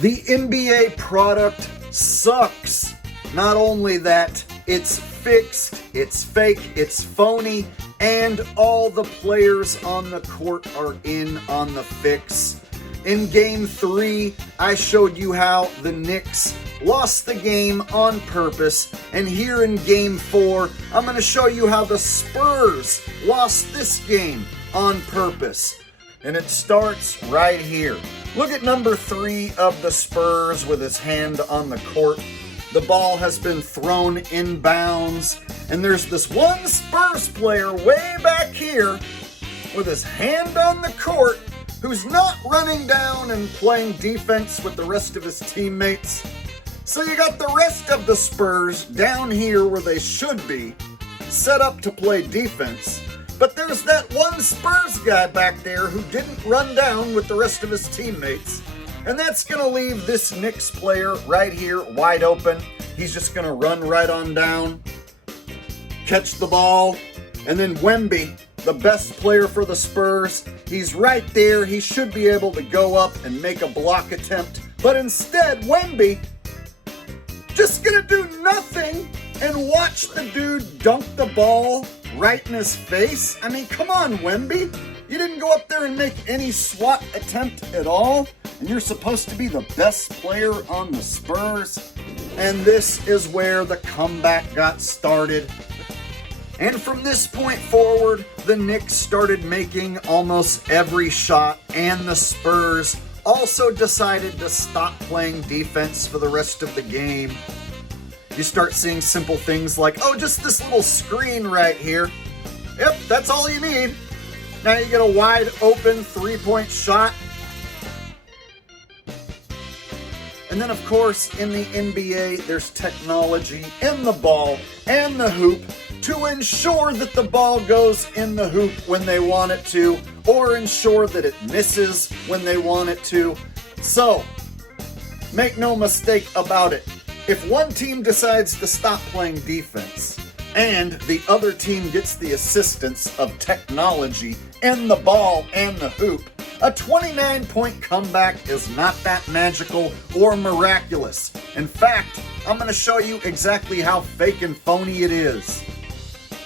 The NBA product sucks. Not only that, it's fixed, it's fake, it's phony, and all the players on the court are in on the fix. In Game 3, I showed you how the Knicks lost the game on purpose, and here in Game 4, I'm going to show you how the Spurs lost this game on purpose. And it starts right here. Look at number 3 of the Spurs with his hand on the court. The ball has been thrown inbounds, and there's this one Spurs player way back here with his hand on the court who's not running down and playing defense with the rest of his teammates. So you got the rest of the Spurs down here where they should be, set up to play defense. But there's that one Spurs guy back there who didn't run down with the rest of his teammates. And that's going to leave this Knicks player right here wide open. He's just going to run right on down, catch the ball, and then Wemby, the best player for the Spurs, he's right there. He should be able to go up and make a block attempt. But instead, Wemby just going to do nothing and watch the dude dunk the ball right in his face. I mean, come on, Wemby. You didn't go up there and make any swat attempt at all, and you're supposed to be the best player on the Spurs. And this is where the comeback got started. And from this point forward, the Knicks started making almost every shot, and the Spurs also decided to stop playing defense for the rest of the game. You start seeing simple things like, oh, just this little screen right here. Yep, that's all you need. Now you get a wide open three-point shot. And then, of course, in the NBA, there's technology in the ball and the hoop to ensure that the ball goes in the hoop when they want it to, or ensure that it misses when they want it to. So, make no mistake about it. If one team decides to stop playing defense, and the other team gets the assistance of technology in the ball and the hoop, a 29-point comeback is not that magical or miraculous. In fact, I'm going to show you exactly how fake and phony it is.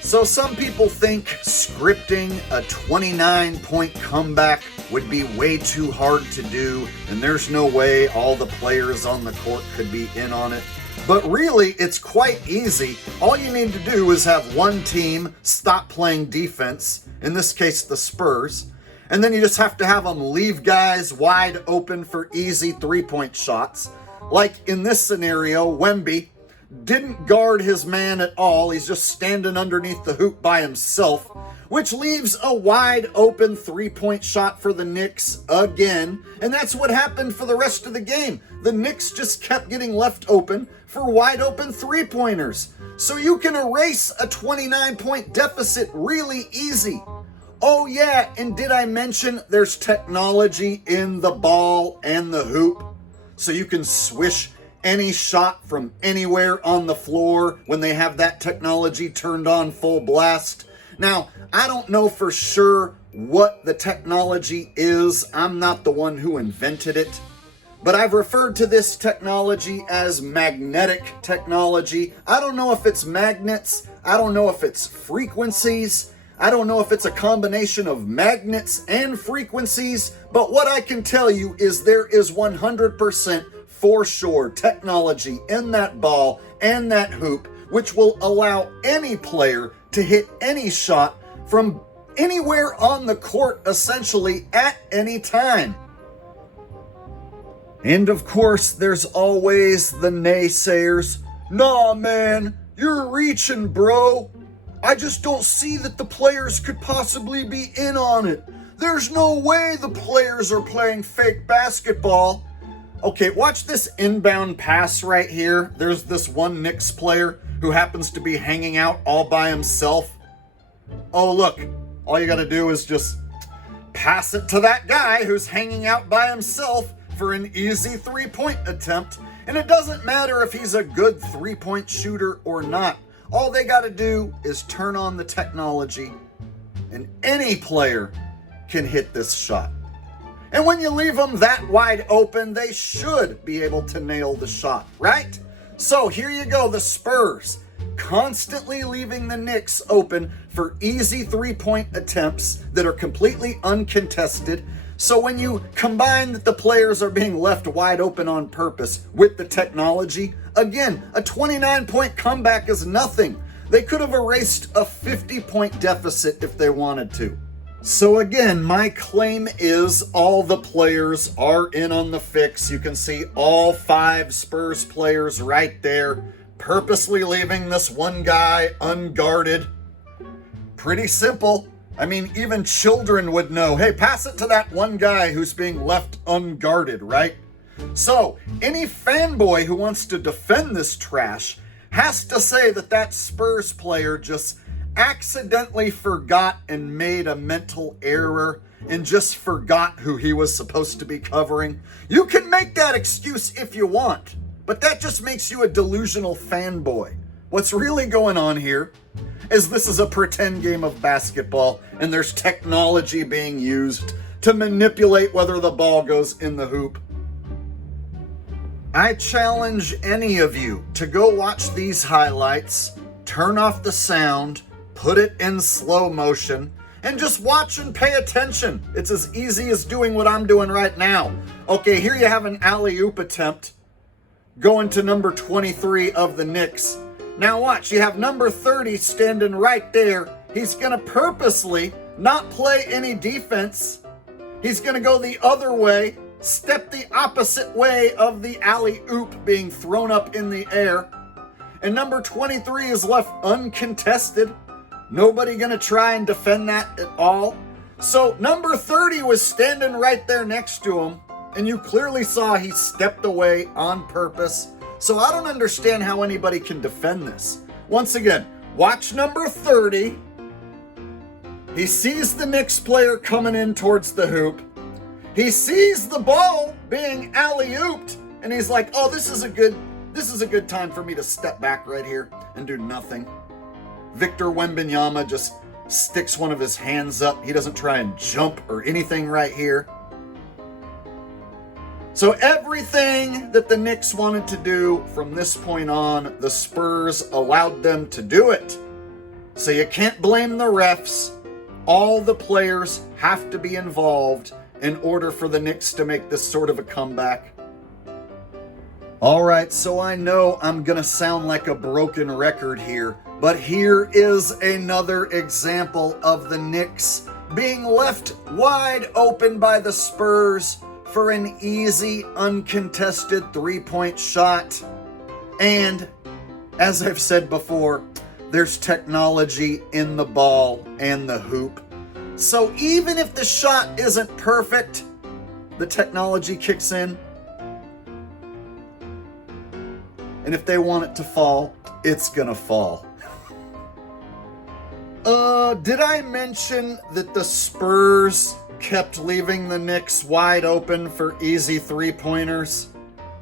So some people think scripting a 29-point comeback would be way too hard to do, and there's no way all the players on the court could be in on it. But really, it's quite easy. All you need to do is have one team stop playing defense, in this case the Spurs, and then you just have to have them leave guys wide open for easy three-point shots. Like in this scenario, Wemby didn't guard his man at all. He's just standing underneath the hoop by himself, which leaves a wide open three-point shot for the Knicks again. And that's what happened for the rest of the game. The Knicks just kept getting left open for wide open three-pointers. So you can erase a 29-point deficit really easy. Oh yeah, and did I mention there's technology in the ball and the hoop? So you can swish any shot from anywhere on the floor when they have that technology turned on full blast. Now, I don't know for sure what the technology is. I'm not the one who invented it. But I've referred to this technology as magnetic technology. I don't know if it's magnets. I don't know if it's frequencies. I don't know if it's a combination of magnets and frequencies. But what I can tell you is there is 100% for sure technology in that ball and that hoop, which will allow any player to hit any shot from anywhere on the court, essentially at any time. And of course, there's always the naysayers. Nah, man, you're reaching, bro. I just don't see that the players could possibly be in on it. There's no way the players are playing fake basketball. Okay, watch this inbound pass right here. There's this one Knicks player who happens to be hanging out all by himself. Oh, look, all you gotta do is just pass it to that guy who's hanging out by himself for an easy three-point attempt. And it doesn't matter if he's a good three-point shooter or not. All they gotta do is turn on the technology, and any player can hit this shot. And when you leave them that wide open, they should be able to nail the shot, right? So here you go, the Spurs constantly leaving the Knicks open for easy three-point attempts that are completely uncontested. So when you combine that the players are being left wide open on purpose with the technology, again, a 29-point comeback is nothing. They could have erased a 50-point deficit if they wanted to. So again, my claim is all the players are in on the fix. You can see all 5 Spurs players right there, purposely leaving this one guy unguarded. Pretty simple. I mean, even children would know, hey, pass it to that one guy who's being left unguarded, right? So any fanboy who wants to defend this trash has to say that that Spurs player just accidentally forgot and made a mental error and just forgot who he was supposed to be covering. You can make that excuse if you want, but that just makes you a delusional fanboy. What's really going on here is this is a pretend game of basketball and there's technology being used to manipulate whether the ball goes in the hoop. I challenge any of you to go watch these highlights, turn off the sound, put it in slow motion, and just watch and pay attention. It's as easy as doing what I'm doing right now. Okay, here you have an alley-oop attempt going to number 23 of the Knicks. Now watch, you have number 30 standing right there. He's going to purposely not play any defense. He's going to go the other way, step the opposite way of the alley-oop being thrown up in the air. And number 23 is left uncontested. Nobody going to try and defend that at all. So number 30 was standing right there next to him, and you clearly saw he stepped away on purpose. So I don't understand how anybody can defend this. Once again, watch number 30. He sees the Knicks player coming in towards the hoop. He sees the ball being alley-ooped, and he's like, oh, this is a good time for me to step back right here and do nothing. Victor Wembanyama just sticks one of his hands up. He doesn't try and jump or anything right here. So everything that the Knicks wanted to do from this point on, the Spurs allowed them to do it. So you can't blame the refs. All the players have to be involved in order for the Knicks to make this sort of a comeback. All right, so I know I'm going to sound like a broken record here, but here is another example of the Knicks being left wide open by the Spurs for an easy, uncontested three-point shot. And as I've said before, there's technology in the ball and the hoop. So even if the shot isn't perfect, the technology kicks in. And if they want it to fall, it's gonna fall. Did I mention that the Spurs kept leaving the Knicks wide open for easy three-pointers?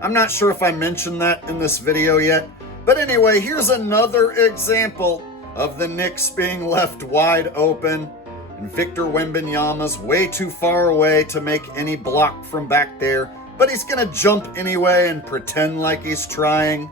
I'm not sure if I mentioned that in this video yet. But anyway, here's another example of the Knicks being left wide open. And Victor Wembanyama's way too far away to make any block from back there. But he's going to jump anyway and pretend like he's trying.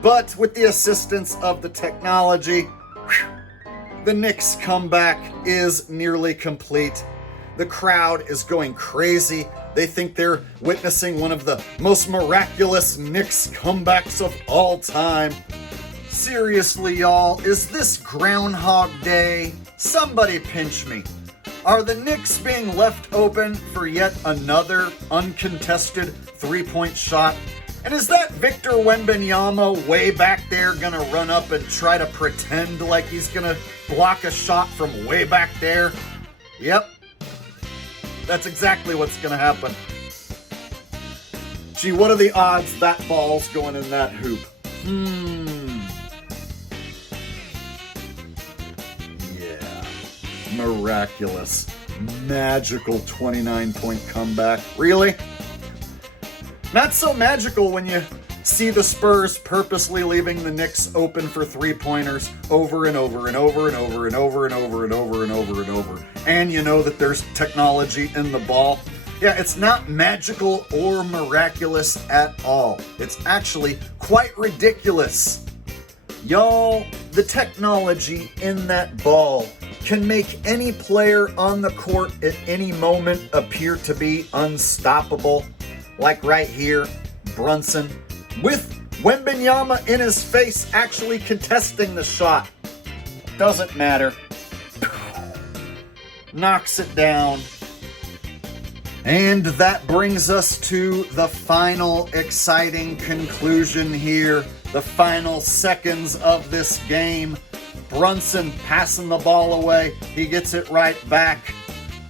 But with the assistance of the technology, the Knicks comeback is nearly complete. The crowd is going crazy. They think they're witnessing one of the most miraculous Knicks comebacks of all time. Seriously, y'all, is this Groundhog Day? Somebody pinch me. Are the Knicks being left open for yet another uncontested three-point shot? And is that Victor Wembanyama way back there gonna run up and try to pretend like he's gonna block a shot from way back there? Yep. That's exactly what's gonna happen. Gee, what are the odds that ball's going in that hoop? Yeah. Miraculous. Magical 29-point comeback. Really? Not so magical when you see the Spurs purposely leaving the Knicks open for three-pointers over and over and over and over and over and over and over and over and over. And you know that there's technology in the ball. Yeah, it's not magical or miraculous at all. It's actually quite ridiculous. Y'all, the technology in that ball can make any player on the court at any moment appear to be unstoppable. Like right here, Brunson, with Wembanyama in his face actually contesting the shot. Doesn't matter. Knocks it down. And that brings us to the final exciting conclusion here. The final seconds of this game. Brunson passing the ball away. He gets it right back.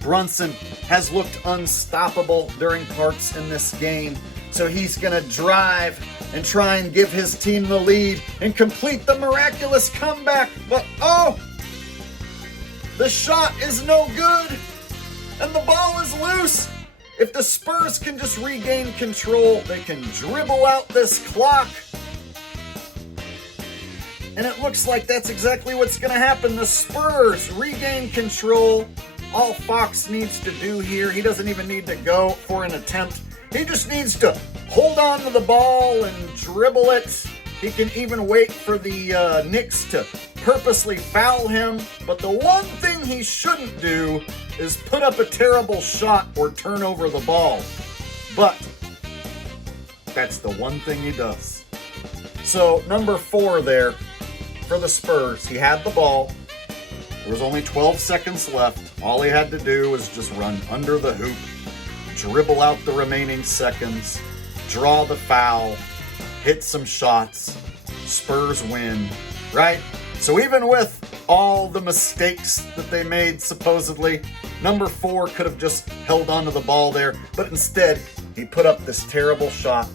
Brunson has looked unstoppable during parts in this game. So he's going to drive and try and give his team the lead and complete the miraculous comeback. But oh, the shot is no good and the ball is loose. If the Spurs can just regain control, they can dribble out this clock. And it looks like that's exactly what's going to happen. The Spurs regain control. All Fox needs to do here, he doesn't even need to go for an attempt. He just needs to hold on to the ball and dribble it. He can even wait for the Knicks to purposely foul him. But the one thing he shouldn't do is put up a terrible shot or turn over the ball. But that's the one thing he does. So number 4 there for the Spurs. He had the ball. There was only 12 seconds left. All he had to do was just run under the hoop, dribble out the remaining seconds, draw the foul, hit some shots. Spurs win, right? So even with all the mistakes that they made, supposedly, number 4 could have just held onto the ball there, but instead, he put up this terrible shot,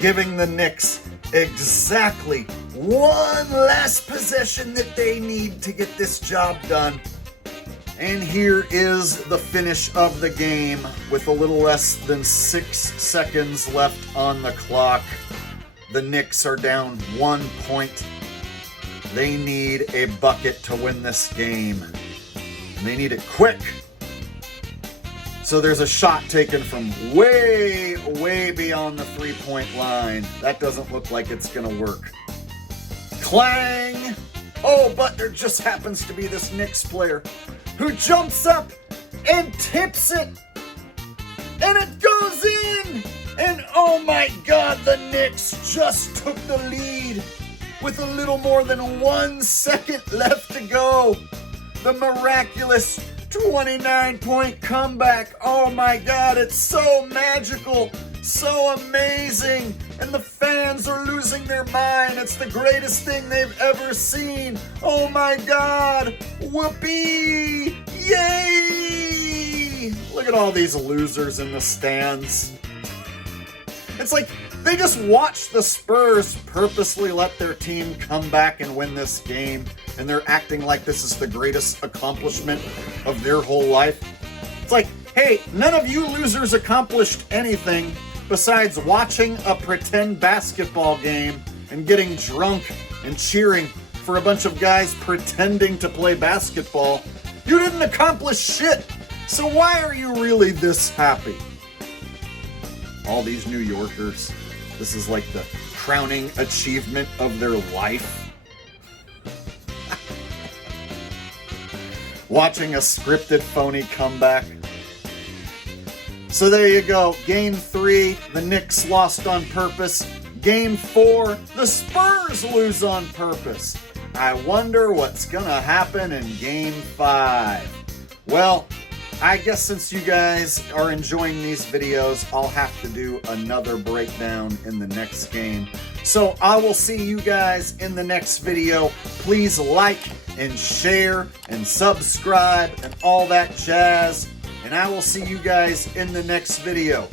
giving the Knicks exactly one last possession that they need to get this job done. And here is the finish of the game with a little less than 6 seconds left on the clock. The Knicks are down 1 point. They need a bucket to win this game. And they need it quick. So there's a shot taken from way, way beyond the 3-point line. That doesn't look like it's going to work. Clang! Oh, but there just happens to be this Knicks player who jumps up and tips it. And it goes in! And oh my God, the Knicks just took the lead with a little more than 1 second left to go. The miraculous 29-point comeback. Oh my God, it's so magical, so amazing. And the fans are losing their mind. It's the greatest thing they've ever seen. Oh my God, whoopee, yay. Look at all these losers in the stands. It's like they just watched the Spurs purposely let their team come back and win this game, and they're acting like this is the greatest accomplishment of their whole life. It's like, hey, none of you losers accomplished anything besides watching a pretend basketball game and getting drunk and cheering for a bunch of guys pretending to play basketball. You didn't accomplish shit, so why are you really this happy? All these New Yorkers, this is like the crowning achievement of their life. Watching a scripted phony comeback. So there you go. Game 3, the Knicks lost on purpose. Game 4, the Spurs lose on purpose. I wonder what's gonna happen in Game 5. Well, I guess since you guys are enjoying these videos, I'll have to do another breakdown in the next game. So I will see you guys in the next video. Please like and share and subscribe and all that jazz. And I will see you guys in the next video.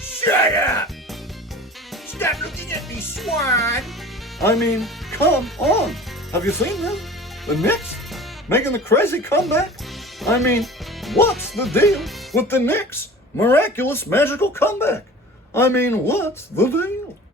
Shut up! Stop looking at me, Swan! I mean, come on. Have you seen them? The Knicks? Making the crazy comeback? I mean, what's the deal with the Knicks' miraculous magical comeback? I mean, what's the deal?